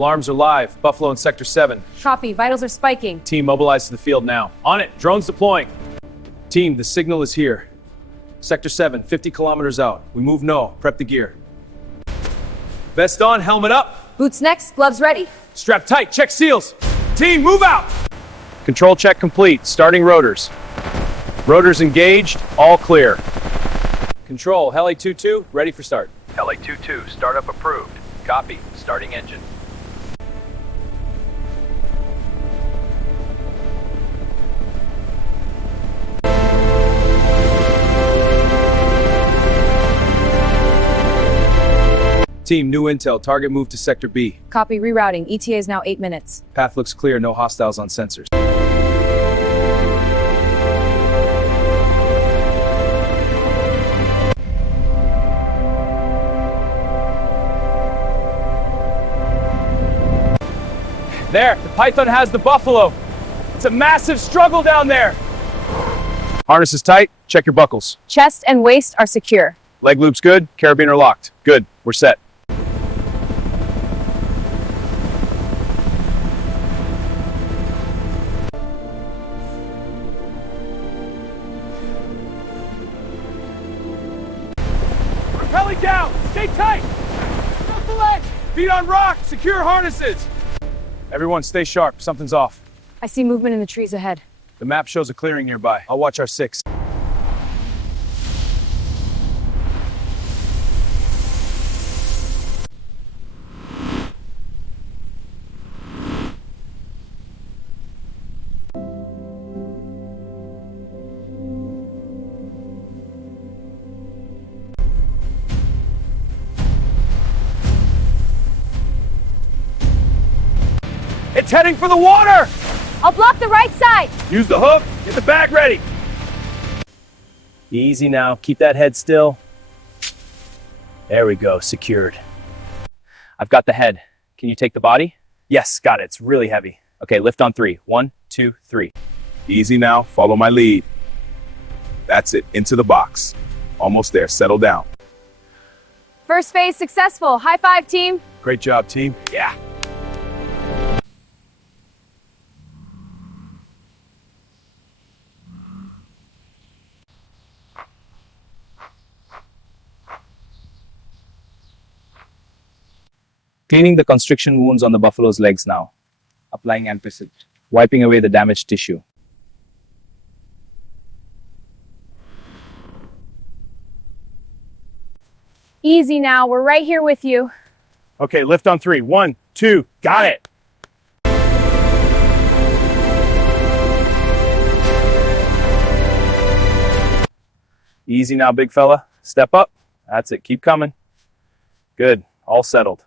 Alarms are live. Buffalo in Sector 7. Copy. Vitals are spiking. Team, mobilize to the field now. On it. Drones deploying. Team, the signal is here. Sector 7, 50 kilometers out. We move no. Prep the gear. Vest on, helmet up. Boots next, gloves ready. Strap tight, check seals. Team, move out! Control check complete. Starting rotors. Rotors engaged, all clear. Control, Heli 2-2, ready for start. Heli 2-2, startup approved. Copy, starting engine. Team, new intel. Target moved to Sector B. Copy. Rerouting. ETA is now 8 minutes. Path looks clear. No hostiles on sensors. There, the Python has the Buffalo. It's a massive struggle down there. Harness is tight. Check your buckles. Chest and waist are secure. Leg loops good. Carabiner locked. Good. We're set. Rappelling down! Stay tight! Not the ledge! Feet on rock! Secure harnesses! Everyone stay sharp. Something's off. I see movement in the trees ahead. The map shows a clearing nearby. I'll watch our 6. It's heading for the water! I'll block the right side. Use the hook, get the bag ready. Easy now, keep that head still. There we go, secured. I've got the head. Can you take the body? Yes, got it, it's really heavy. Okay, lift on 3. 1, 2, 3. Easy now, follow my lead. That's it, into the box. Almost there, settle down. First phase successful. High five, team. Great job, team. Yeah. Cleaning the constriction wounds on the buffalo's legs now. Applying antacid. Wiping away the damaged tissue. Easy now. We're right here with you. Okay, lift on 3. 1, 2, got it! Easy now, big fella. Step up. That's it, keep coming. Good, all settled.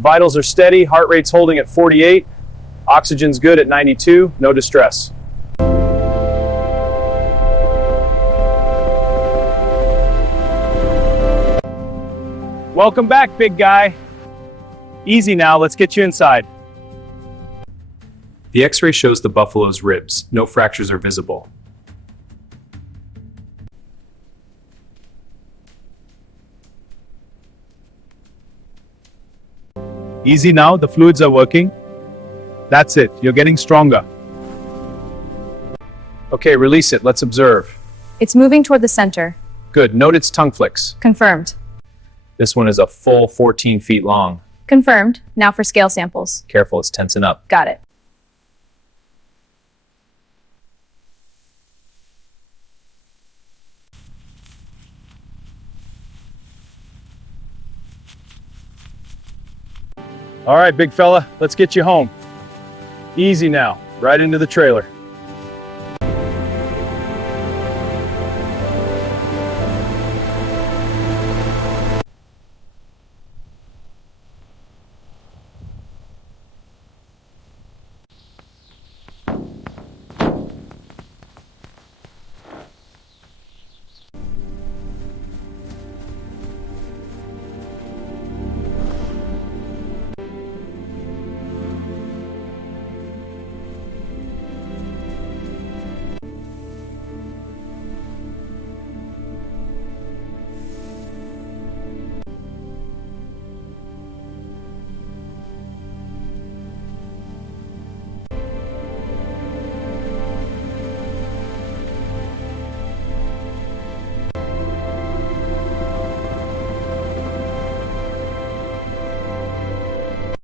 Vitals are steady, heart rate's holding at 48. Oxygen's good at 92, no distress. Welcome back, big guy. Easy now, let's get you inside. The X-ray shows the buffalo's ribs. No fractures are visible. Easy now, the fluids are working. That's it, you're getting stronger. Okay, release it, let's observe. It's moving toward the center. Good, note its tongue flicks. Confirmed. This one is a full 14 feet long. Confirmed. Now for scale samples. Careful, it's tensing up. Got it. All right, big fella, let's get you home. Easy now, right into the trailer.